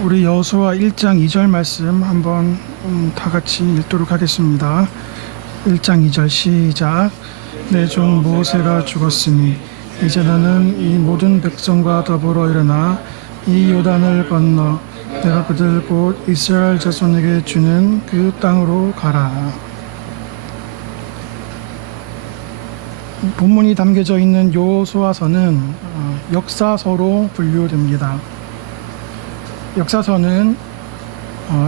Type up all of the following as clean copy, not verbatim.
우리 여호수아 1장 2절 말씀 한번 다 같이 읽도록 하겠습니다. 1장 2절 시작. 내 종 모세가 죽었으니 이제 너는 이 모든 백성과 더불어 일어나 이 요단을 건너 내가 그들 곧 이스라엘 자손에게 주는 그 땅으로 가라. 본문이 담겨져 있는 여호수아서는 역사서로 분류됩니다. 역사서는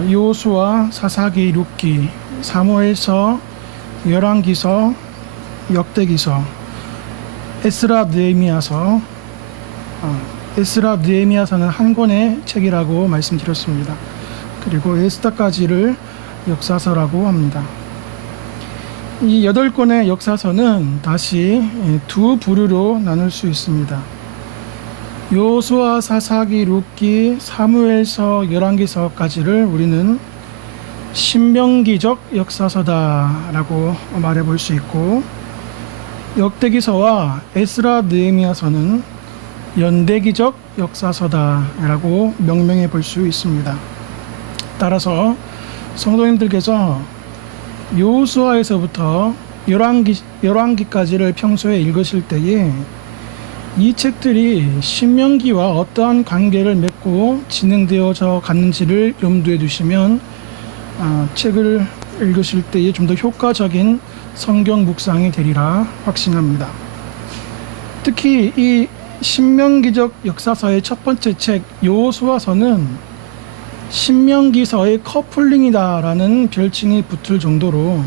여호수아, 사사기, 룻기, 사무엘서, 열왕기서, 역대기서, 에스라, 느헤미야서, 에스라, 느헤미야서는 한 권의 책이라고 말씀드렸습니다. 그리고 에스더까지를 역사서라고 합니다. 이 8권의 역사서는 다시 두 부류로 나눌 수 있습니다. 여호수아, 사사기, 룻기, 사무엘서, 열왕기서까지를 우리는 신명기적 역사서다라고 말해 볼 수 있고, 역대기서와 에스라, 느헤미야서는 연대기적 역사서다라고 명명해 볼 수 있습니다. 따라서 성도님들께서 여호수아에서부터 열왕기까지를 평소에 읽으실 때에 이 책들이 신명기와 어떠한 관계를 맺고 진행되어져 갔는지를 염두에 두시면 책을 읽으실 때에 좀 더 효과적인 성경 묵상이 되리라 확신합니다. 특히 이 신명기적 역사서의 첫 번째 책 여호수아서는 신명기서의 커플링이다라는 별칭이 붙을 정도로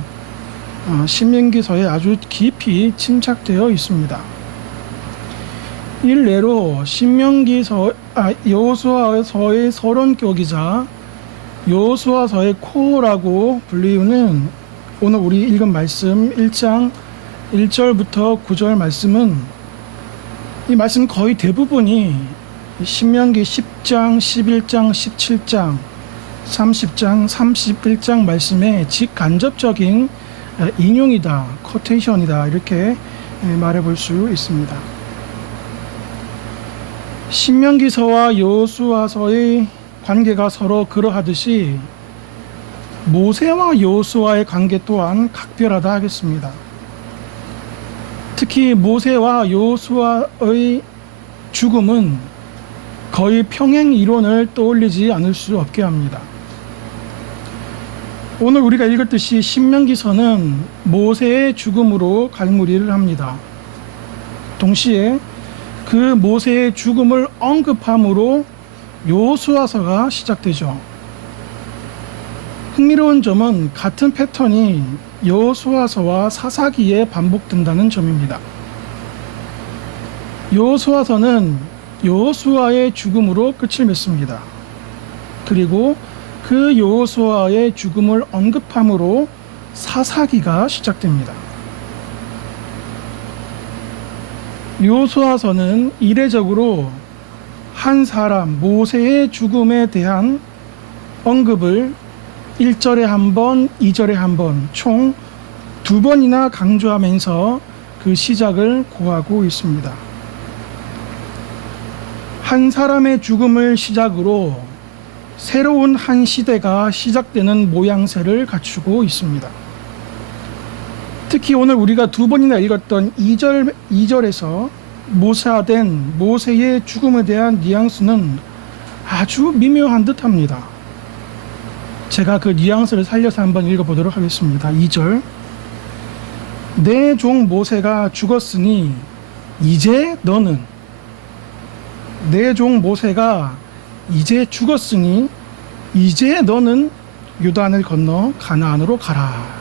신명기서에 아주 깊이 침착되어 있습니다. 일례로 여호수아서의 서론격이자 여호수아서의 코어라고 불리우는 오늘 우리 읽은 말씀 1장 1절부터 9절 말씀은, 이 말씀 거의 대부분이 신명기 10장, 11장, 17장, 30장, 31장 말씀의 직간접적인 인용이다, 코테이션이다, 이렇게 말해 볼 수 있습니다. 신명기서와 여호수아서의 관계가 서로 그러하듯이 모세와 여호수아의 관계 또한 각별하다 하겠습니다. 특히 모세와 여호수아의 죽음은 거의 평행 이론을 떠올리지 않을 수 없게 합니다. 오늘 우리가 읽었듯이 신명기서는 모세의 죽음으로 갈무리를 합니다. 동시에 그 모세의 죽음을 언급함으로 여호수아서가 시작되죠. 흥미로운 점은 같은 패턴이 여호수아서와 사사기에 반복된다는 점입니다. 여호수아서는 여호수아의 죽음으로 끝을 맺습니다. 그리고 그 여호수아의 죽음을 언급함으로 사사기가 시작됩니다. 여호수아서는 이례적으로 한 사람 모세의 죽음에 대한 언급을 1절에 한 번, 2절에 한 번, 총 2번이나 강조하면서 그 시작을 고하고 있습니다. 한 사람의 죽음을 시작으로 새로운 한 시대가 시작되는 모양새를 갖추고 있습니다. 특히 오늘 우리가 2번이나 읽었던 2절에서 모사된 모세의 죽음에 대한 뉘앙스는 아주 미묘한 듯합니다. 제가 그 뉘앙스를 살려서 한번 읽어보도록 하겠습니다. 2절. 내 종 모세가 죽었으니 이제 너는, 내 종 모세가 이제 죽었으니 이제 너는 요단을 건너 가나안으로 가라.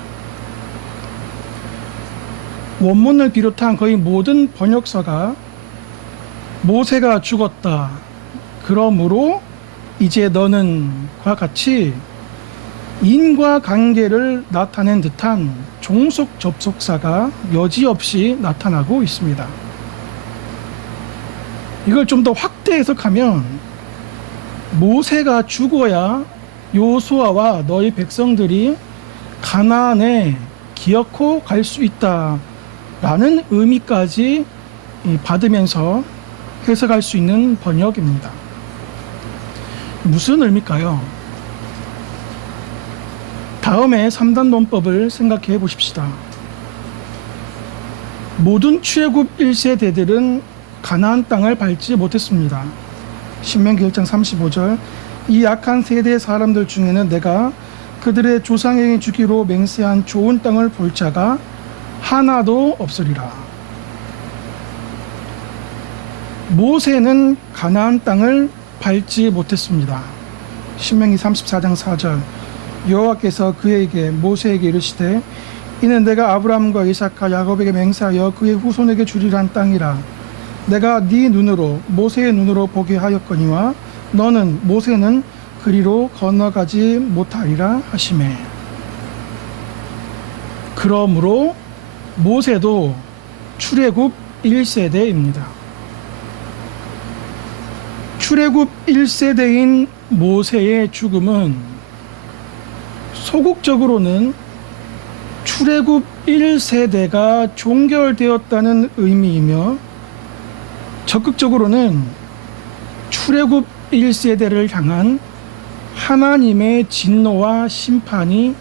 원문을 비롯한 거의 모든 번역서가 모세가 죽었다, 그러므로 이제 너는과 같이 인과관계를 나타낸 듯한 종속 접속사가 여지없이 나타나고 있습니다. 이걸 좀 더 확대 해석하면 모세가 죽어야 여호수아와 너희 백성들이 가나안에 기어코 갈 수 있다라는 의미까지 받으면서 해석할 수 있는 번역입니다. 무슨 의미일까요? 다음에 3단 논법을 생각해 보십시다. 모든 출애굽 1세대들은 가나안 땅을 밟지 못했습니다. 신명기 1장 35절, 이 약한 세대의 사람들 중에는 내가 그들의 조상에게 주기로 맹세한 좋은 땅을 볼 자가 하나도 없으리라. 모세는 가나안 땅을 밟지 못했습니다. 신명기 34장 4절, 여호와께서 그에게 모세에게 이르시되 이는 내가 아브라함과 이삭과 야곱에게 맹세하여 그의 후손에게 주리란 땅이라. 내가 네 눈으로 모세의 눈으로 보게 하였거니와 너는 모세는 그리로 건너가지 못하리라 하시매. 그러므로 모세도 출애굽 1세대입니다. 출애굽 1세대인 모세의 죽음은 소극적으로는 출애굽 1세대가 종결되었다는 의미이며 적극적으로는 출애굽 1세대를 향한 하나님의 진노와 심판이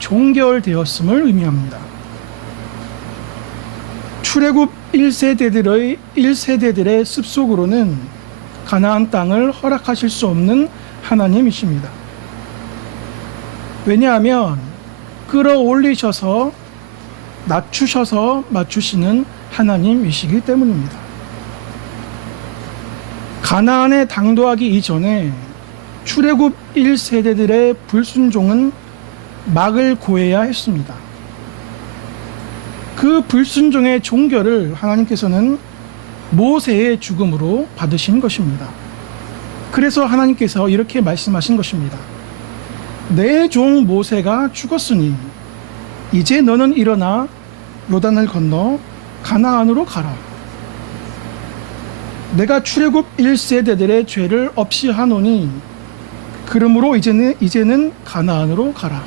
종결되었음을 의미합니다. 출애굽 1세대들의 습속으로는 가나안 땅을 허락하실 수 없는 하나님이십니다. 왜냐하면 끌어올리셔서 낮추셔서 맞추시는 하나님이시기 때문입니다. 가나안에 당도하기 이전에 출애굽 1세대들의 불순종은 막을 고해야 했습니다. 그 불순종의 종결을 하나님께서는 모세의 죽음으로 받으신 것입니다. 그래서 하나님께서 이렇게 말씀하신 것입니다. 내 종 모세가 죽었으니 이제 너는 일어나 요단을 건너 가나안으로 가라. 내가 출애굽 1세대들의 죄를 없이 하노니 그러므로 이제는 가나안으로 가라.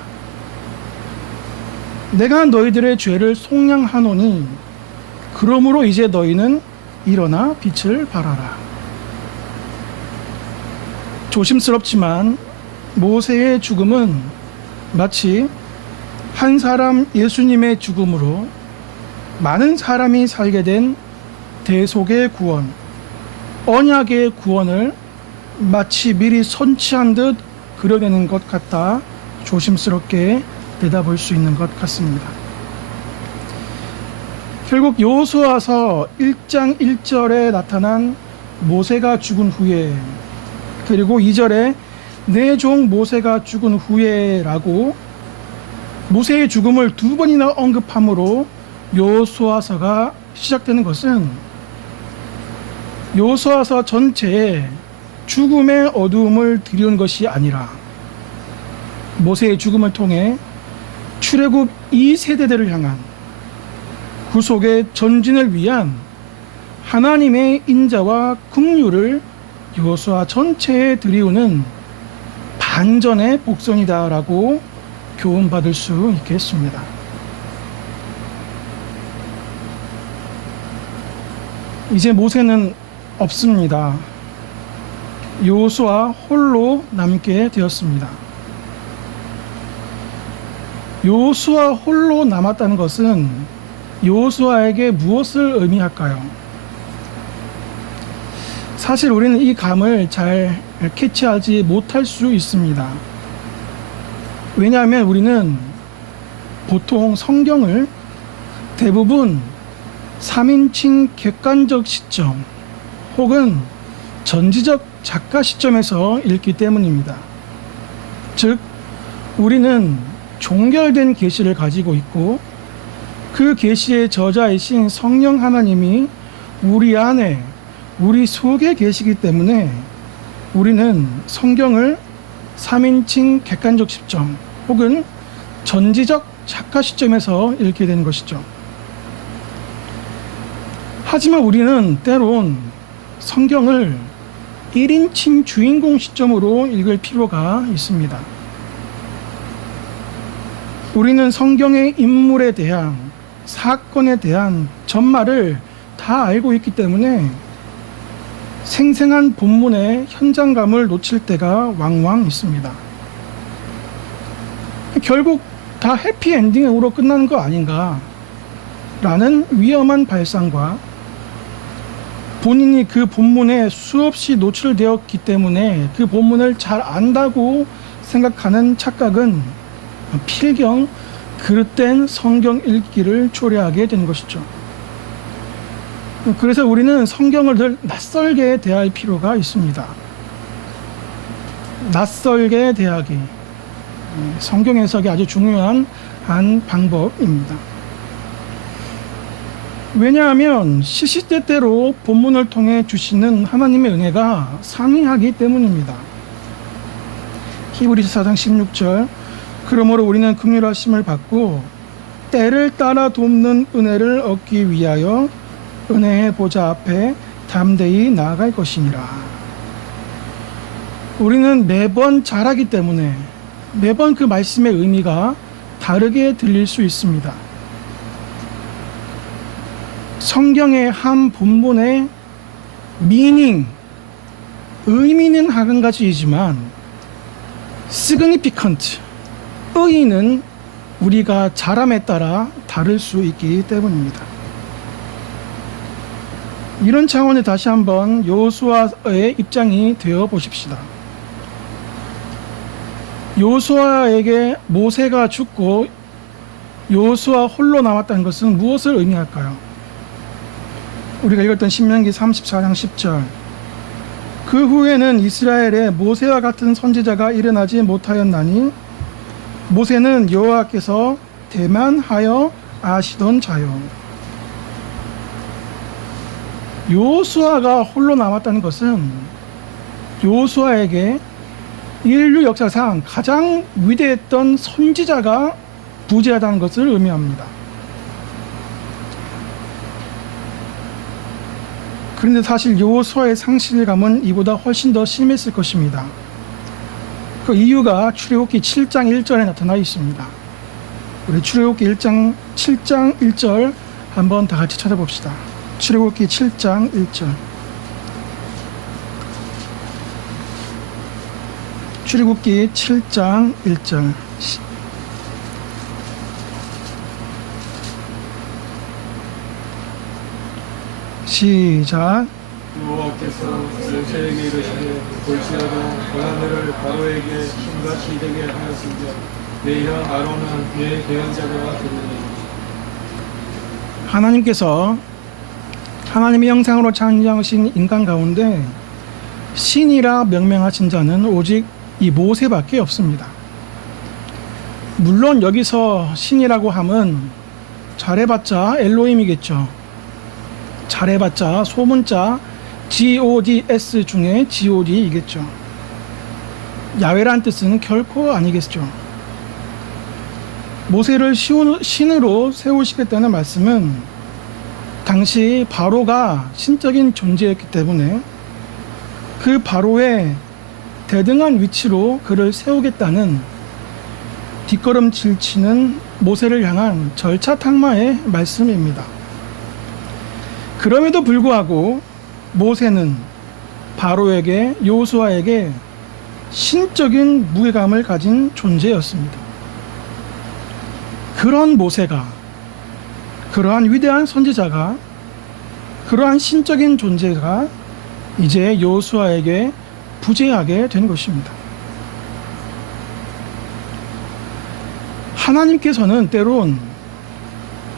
내가 너희들의 죄를 속량하노니 그러므로 이제 너희는 일어나 빛을 발하라. 조심스럽지만 모세의 죽음은 마치 한 사람 예수님의 죽음으로 많은 사람이 살게 된 대속의 구원, 언약의 구원을 마치 미리 선취한 듯 그려내는 것 같다 조심스럽게 내다볼 수 있는 것 같습니다. 결국 여호수아서 1장 1절에 나타난 모세가 죽은 후에, 그리고 2절에 내 종 모세가 죽은 후에라고 모세의 죽음을 두 번이나 언급함으로 여호수아서가 시작되는 것은 여호수아서 전체에 죽음의 어두움을 드리운 것이 아니라 모세의 죽음을 통해 출애굽 2세대들을 향한 구속의 전진을 위한 하나님의 인자와 긍휼을 여호수아 전체에 드리우는 반전의 복선이다라고 교훈받을 수 있겠습니다. 이제 모세는 없습니다. 여호수아 홀로 남게 되었습니다. 여호수아 홀로 남았다는 것은 여호수아에게 무엇을 의미할까요? 사실 우리는 이 감을 잘 캐치하지 못할 수 있습니다. 왜냐하면 우리는 보통 성경을 대부분 3인칭 객관적 시점 혹은 전지적 작가 시점에서 읽기 때문입니다. 즉, 우리는 종결된 계시를 가지고 있고 그 계시의 저자이신 성령 하나님이 우리 안에, 우리 속에 계시기 때문에 우리는 성경을 3인칭 객관적 시점 혹은 전지적 작가 시점에서 읽게 되는 것이죠. 하지만 우리는 때론 성경을 1인칭 주인공 시점으로 읽을 필요가 있습니다. 우리는 성경의 인물에 대한, 사건에 대한 전말을 다 알고 있기 때문에 생생한 본문의 현장감을 놓칠 때가 왕왕 있습니다. 결국 다 해피엔딩으로 끝나는 거 아닌가 라는 위험한 발상과 본인이 그 본문에 수없이 노출되었기 때문에 그 본문을 잘 안다고 생각하는 착각은 필경 그릇된 성경 읽기를 초래하게 된 것이죠. 그래서 우리는 성경을 늘 낯설게 대할 필요가 있습니다. 낯설게 대하기. 성경 해석이 아주 중요한 한 방법입니다. 왜냐하면 시시때때로 본문을 통해 주시는 하나님의 은혜가 상이하기 때문입니다. 히브리서 4장 16절 그러므로 우리는 긍휼하심을 받고 때를 따라 돕는 은혜를 얻기 위하여 은혜의 보좌 앞에 담대히 나아갈 것이니라. 우리는 매번 잘하기 때문에 매번 그 말씀의 의미가 다르게 들릴 수 있습니다. 성경의 한 본문의 미닝, 의미는 한 가지이지만 significant, 의의는 우리가 잘함에 따라 다를 수 있기 때문입니다. 이런 차원에 다시 한번 여호수아의 입장이 되어 보십시다. 여호수아에게 모세가 죽고 여호수아 홀로 남았다는 것은 무엇을 의미할까요? 우리가 읽었던 신명기 34장 10절 그 후에는 이스라엘에 모세와 같은 선지자가 일어나지 못하였나니 모세는 여호와께서 대만하여 아시던 자요. 여호수아가 홀로 남았다는 것은 여호수아에게 인류 역사상 가장 위대했던 선지자가 부재하다는 것을 의미합니다. 그런데 사실 여호수아의 상실감은 이보다 훨씬 더 심했을 것입니다. 그 이유가 출애굽기 7장 1절에 나타나 있습니다. 우리 출애굽기 7장 1절 한번 다 같이 찾아봅시다. 출애굽기 7장 1절. 출애굽기 7장 1절. 시작. 여호와께서 모세에게 이르시되 볼지라도 고난을 바로에게 힘같이 되게 하였은즉 내 형 아론은 내 대언자가 되리니. 하나님께서 하나님의 형상으로 창조하신 인간 가운데 신이라 명명하신 자는 오직 이 모세밖에 없습니다. 물론 여기서 신이라고 함은 잘해봤자 엘로힘이겠죠. 잘해봤자 소문자 GODS 중에 GOD이겠죠. 야훼란 뜻은 결코 아니겠죠. 모세를 신으로 세우시겠다는 말씀은 당시 바로가 신적인 존재였기 때문에 그 바로의 대등한 위치로 그를 세우겠다는 뒷걸음질 치는 모세를 향한 절차탕마의 말씀입니다. 그럼에도 불구하고 모세는 바로에게 여호수아에게 신적인 무게감을 가진 존재였습니다. 그런 모세가, 그러한 위대한 선지자가, 그러한 신적인 존재가 이제 여호수아에게 부재하게 된 것입니다. 하나님께서는 때론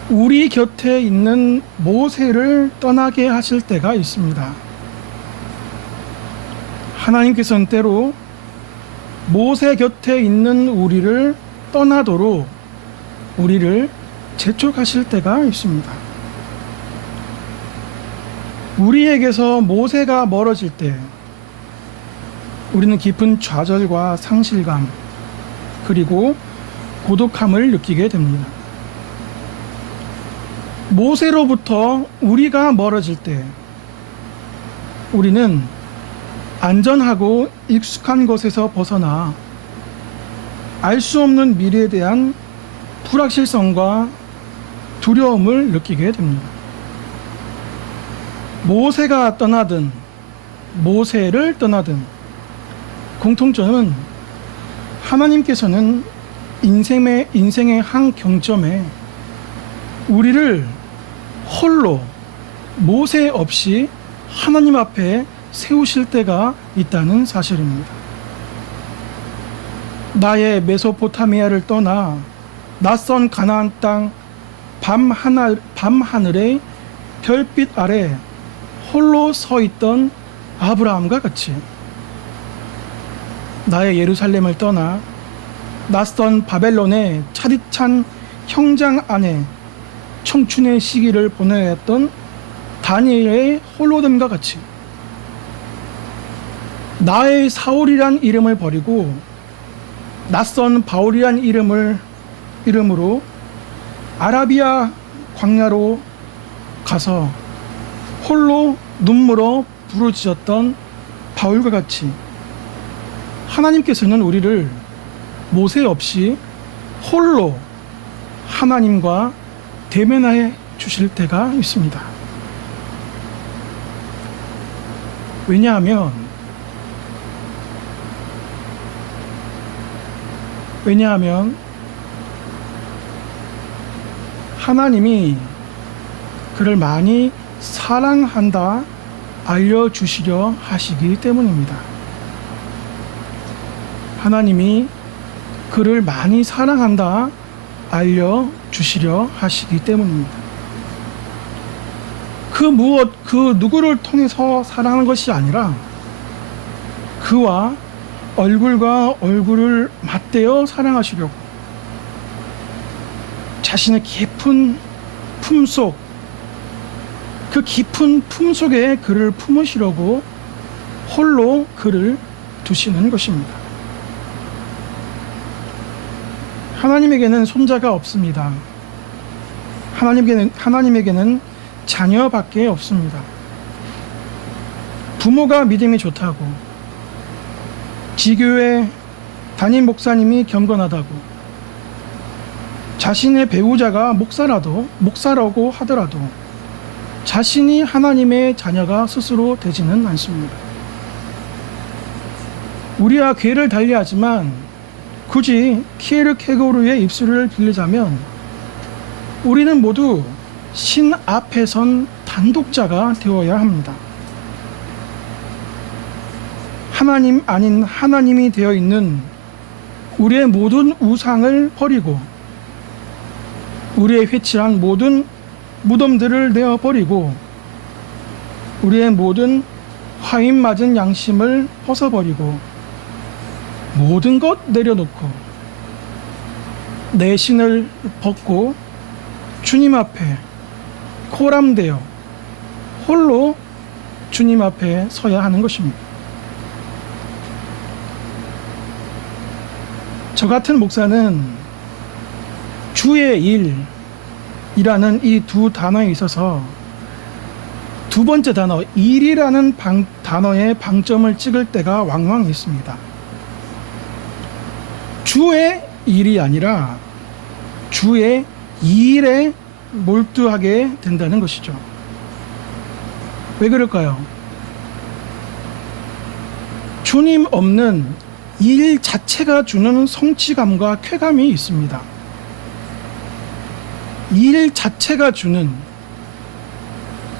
우리 곁에 있는 모세를 떠나게 하실 때가 있습니다. 하나님께서는 때로 모세 곁에 있는 우리를 떠나도록 우리를 재촉하실 때가 있습니다. 우리에게서 모세가 멀어질 때 우리는 깊은 좌절과 상실감 그리고 고독함을 느끼게 됩니다. 모세로부터 우리가 멀어질 때 우리는 안전하고 익숙한 곳에서 벗어나 알 수 없는 미래에 대한 불확실성과 두려움을 느끼게 됩니다. 모세가 떠나든 모세를 떠나든 공통점은 하나님께서는 인생의 한 경점에 우리를 홀로 모세 없이 하나님 앞에 세우실 때가 있다는 사실입니다. 나의 메소포타미아를 떠나 낯선 가나안 땅 밤하늘의 별빛 아래 홀로 서 있던 아브라함과 같이 나의 예루살렘을 떠나 낯선 바벨론의 차디찬 형장 안에 청춘의 시기를 보내야 했던 다니엘의 홀로됨과 같이 나의 사울이란 이름을 버리고 낯선 바울이란 이름으로 아라비아 광야로 가서 홀로 눈물로 부르짖었던 바울과 같이 하나님께서는 우리를 모세 없이 홀로 하나님과 대면해 주실 때가 있습니다. 왜냐하면 하나님이 그를 많이 사랑한다 알려주시려 하시기 때문입니다. 하나님이 그를 많이 사랑한다 알려주시려 하시기 때문입니다. 그 누구를 통해서 사랑하는 것이 아니라 그와 얼굴과 얼굴을 맞대어 사랑하시려고 자신의 깊은 품속, 그 깊은 품속에 그를 품으시려고 홀로 그를 두시는 것입니다. 하나님에게는 손자가 없습니다. 하나님에게는 자녀밖에 없습니다. 부모가 믿음이 좋다고, 지교회 담임 목사님이 경건하다고, 자신의 배우자가 목사라고 하더라도 자신이 하나님의 자녀가 스스로 되지는 않습니다. 우리야 괴를 달리하지만 굳이 키에르케고르의 입술을 빌리자면 우리는 모두 신 앞에 선 단독자가 되어야 합니다. 하나님 아닌 하나님이 되어 있는 우리의 모든 우상을 버리고 우리의 회칠한 모든 무덤들을 내어버리고 우리의 모든 화인 맞은 양심을 벗어버리고 모든 것 내려놓고 내 신을 벗고 주님 앞에 코람되어 홀로 주님 앞에 서야 하는 것입니다. 저 같은 목사는 주의 일이라는 이 두 단어에 있어서 두 번째 단어 일이라는 단어에 방점을 찍을 때가 왕왕 있습니다. 주의 일이 아니라 주의 일에 몰두하게 된다는 것이죠. 왜 그럴까요? 주님 없는 일 자체가 주는 성취감과 쾌감이 있습니다. 일 자체가 주는,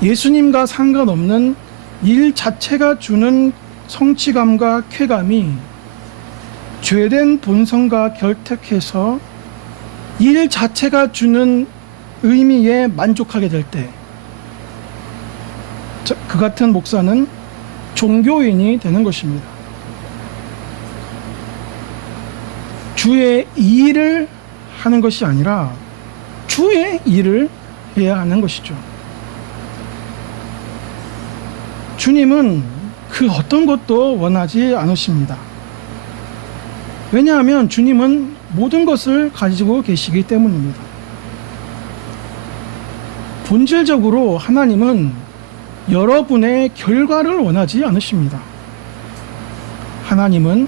예수님과 상관없는 일 자체가 주는 성취감과 쾌감이 죄된 본성과 결탁해서 일 자체가 주는 의미에 만족하게 될 때, 그 같은 목사는 종교인이 되는 것입니다. 주의 일을 하는 것이 아니라 주의 일을 해야 하는 것이죠. 주님은 그 어떤 것도 원하지 않으십니다. 왜냐하면 주님은 모든 것을 가지고 계시기 때문입니다. 본질적으로 하나님은 여러분의 결과를 원하지 않으십니다. 하나님은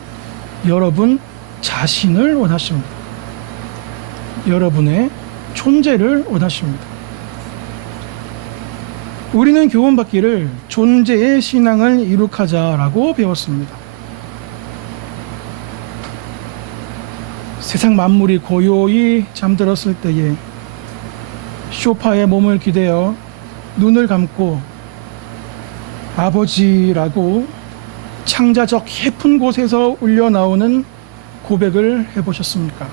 여러분 자신을 원하십니다. 여러분의 존재를 원하십니다. 우리는 교훈받기를 존재의 신앙을 이룩하자라고 배웠습니다. 세상 만물이 고요히 잠들었을 때에 소파에 몸을 기대어 눈을 감고 아버지라고 창자적 깊은 곳에서 울려나오는 고백을 해보셨습니까?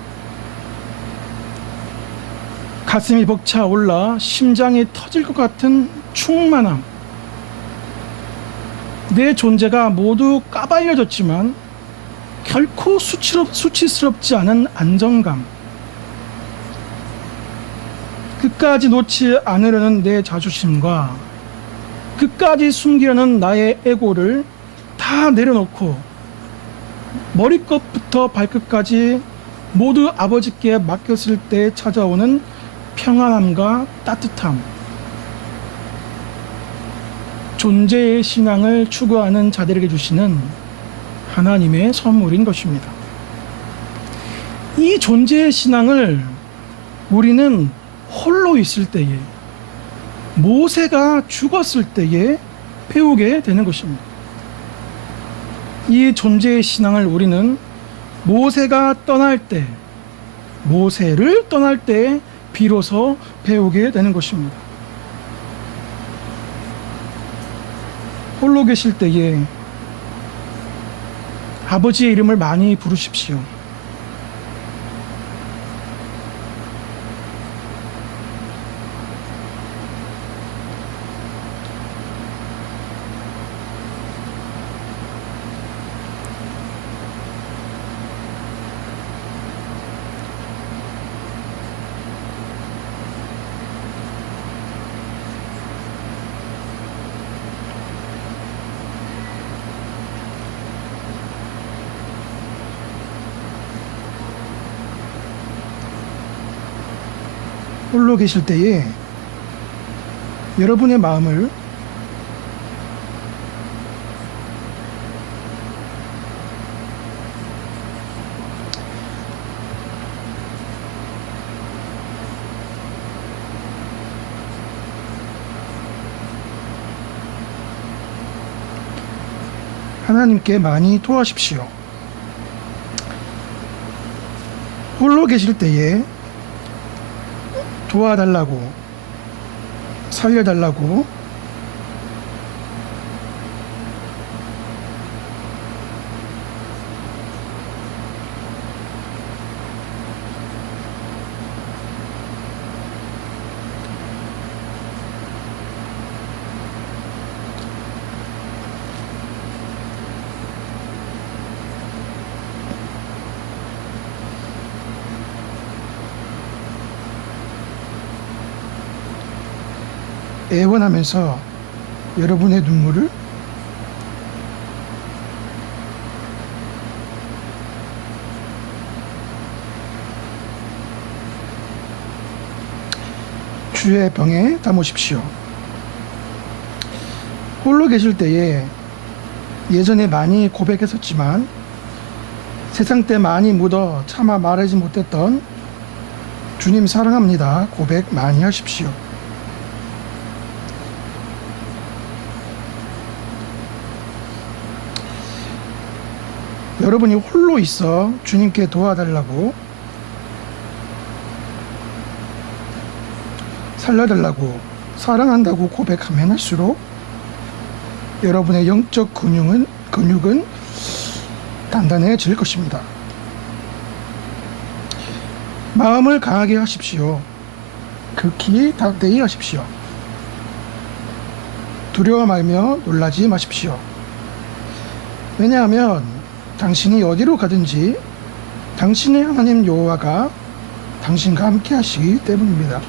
가슴이 벅차올라 심장이 터질 것 같은 충만함, 내 존재가 모두 까발려졌지만 결코 수치스럽지 않은 안정감, 끝까지 놓지 않으려는 내 자존심과 끝까지 숨기려는 나의 에고를 다 내려놓고 머리끝부터 발끝까지 모두 아버지께 맡겼을 때 찾아오는 평안함과 따뜻함, 존재의 신앙을 추구하는 자들에게 주시는 하나님의 선물인 것입니다. 이 존재의 신앙을 우리는 홀로 있을 때에, 모세가 죽었을 때에 배우게 되는 것입니다. 이 존재의 신앙을 우리는 모세가 떠날 때, 모세를 떠날 때 비로소 배우게 되는 것입니다. 홀로 계실 때에 아버지의 이름을 많이 부르십시오. 홀로 계실 때에 여러분의 마음을 하나님께 많이 토하십시오. 홀로 계실 때에 도와달라고, 살려달라고, 애원하면서 여러분의 눈물을 주의 병에 담으십시오. 홀로 계실 때에 예전에 많이 고백했었지만 세상 때 많이 묻어 차마 말하지 못했던 주님 사랑합니다 고백 많이 하십시오. 여러분이 홀로 있어 주님께 도와달라고, 살려달라고, 사랑한다고 고백하면 할수록 여러분의 영적 근육은 단단해질 것입니다. 마음을 강하게 하십시오. 극히 담대히 하십시오. 두려워 말며 놀라지 마십시오. 왜냐하면 당신이 어디로 가든지 당신의 하나님 여호와가 당신과 함께 하시기 때문입니다.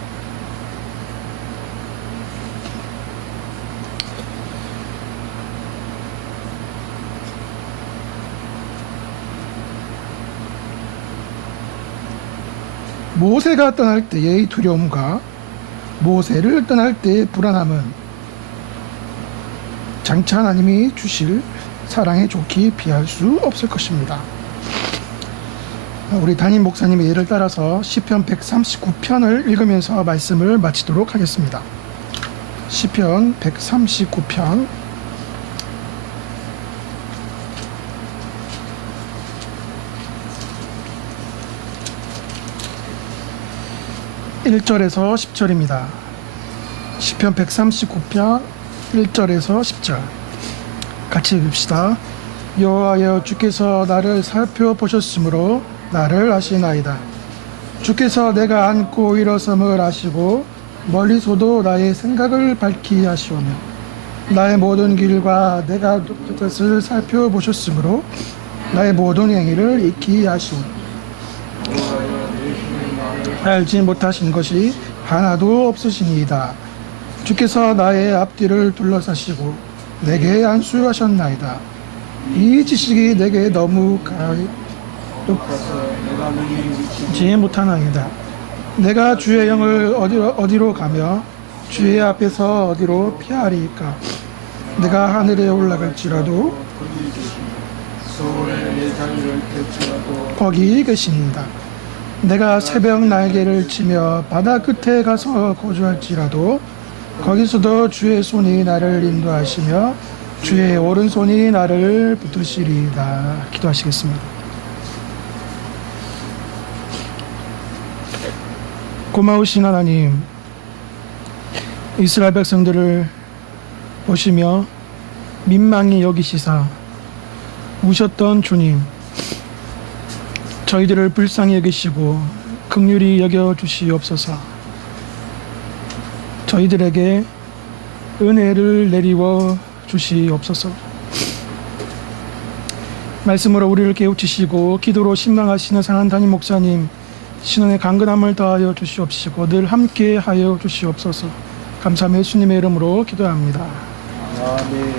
모세가 떠날 때의 두려움과 모세를 떠날 때의 불안함은 장차 하나님이 주실 사랑의 좋기 비할 수 없을 것입니다. 우리 담임 목사님의 예를 따라서 시편 139편을 읽으면서 말씀을 마치도록 하겠습니다. 시편 139편 1절에서 10절입니다. 시편 139편 1절에서 10절 같이 읽읍시다. 여호와여, 주께서 나를 살펴보셨으므로 나를 아시나이다. 주께서 내가 앉고 일어섬을 아시고 멀리서도 나의 생각을 밝히 하시오며 나의 모든 길과 내가 뜻을 살펴보셨으므로 나의 모든 행위를 익히 하시오며 알지 못하신 것이 하나도 없으시니이다. 주께서 나의 앞뒤를 둘러싸시고 내게 안수하셨나이다. 이 지식이 내게 너무 가지 못하나이다. 내가 주의 영을 어디로 가며 주의 앞에서 어디로 피하리이까. 내가 하늘에 올라갈지라도 거기 계십니다. 내가 새벽 날개를 치며 바다 끝에 가서 거주할지라도 거기서도 주의 손이 나를 인도하시며 주의 오른손이 나를 붙드시리이다. 기도하시겠습니다. 고마우신 하나님, 이스라엘 백성들을 보시며 민망히 여기시사 우셨던 주님, 저희들을 불쌍히 여기시고 긍휼히 여겨 주시옵소서. 저희들에게 은혜를 내리워 주시옵소서. 말씀으로 우리를 깨우치시고 기도로 신망하시는 사랑하는 담임 목사님, 신원의 강건함을 더하여 주시옵시고 늘 함께 하여 주시옵소서. 감사하며 예수님의 이름으로 기도합니다. 아멘.